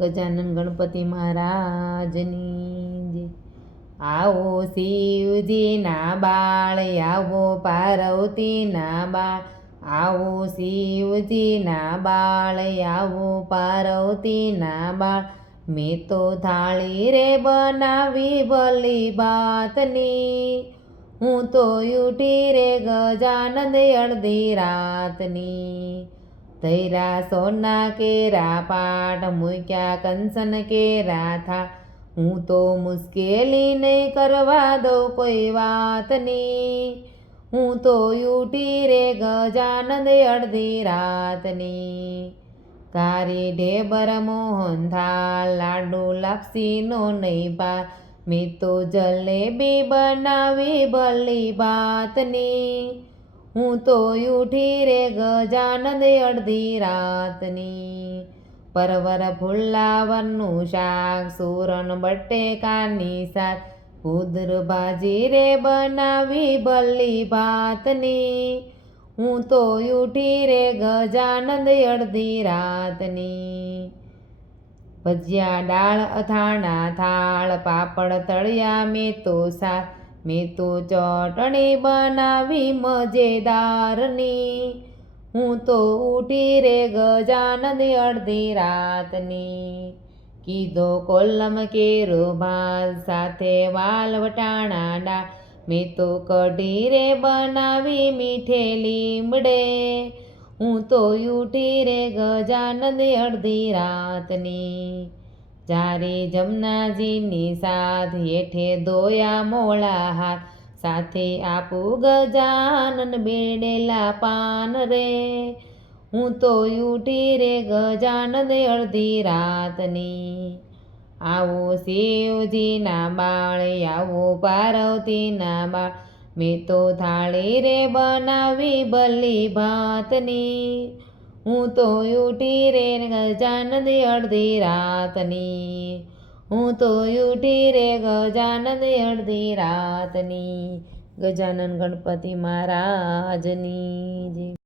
ગજાનન ગણપતિ મહારાજની. જય આવો શિવજીના બાળ, આવો પાર્વતીના બાળ, આવો શિવજીના બાળ, આવો પાર્વતીના બાળ. મેં તો થાળી રે બનાવી ભલી બાતની હું તો ઉઠી રે ગજાનંદ અડધી રાતની. ધૈરા સોના કેરા પાટ મૂક્યા કંસન કેરા થા હું તો મુશ્કેલી નહીં કરવા દઉં કોઈ વાતની હું તો યુટી રે ગજાનંદ અડધી રાતની કારી ઢેબર મોહન થાલ લાડુ લાપસીનો નહીં પા મેં તો જલેબી બનાવી ભલી ભાતની હું તો ઉઠી રે ગજાનંદ અડધી રાતની. પરવર ફુલાવરનું શાક સુરણ બટેકાની સાથ કુદર ભાજી રે બનાવી ભલ્લી ભાતની. હું તો ઉઠી રે ગજાનંદ અડધી રાતની. ભજીયા, દાળ, અથાણા, થાળ, પાપડ, તળિયા મેં તો શાક મેં તો ચટણી બનાવી મજેદારની. હું તો ઉઠી રે ગજાનંદ અડધી રાતની. કીધો કોલમ કેરો ભાલ સાથે વાલ વટાણા મેં તો કઢી રે બનાવી મીઠે લીમડે. હું તો ઉઠી રે ગજાનંદ અડધી રાતની. જારે જમનાજીની સાથ હેઠે ધોયા મોળા હાથ, સાથે આપું ગજાનન બેડેલા પાન રે. હું તો ઉઠી રે ગજાનંદ અડધી રાતની. આવો શિવજીના બાળ, આવો પાર્વતીના બાળ, મેં તો થાળી રે બનાવી ભલી ભાતની. હું તો ઉઠી રે ગજાનંદ અડધી રાતની. હું તો ઉઠી રે ગજાનંદ અડધી રાતની. ગજાનન ગણપતિ મહારાજની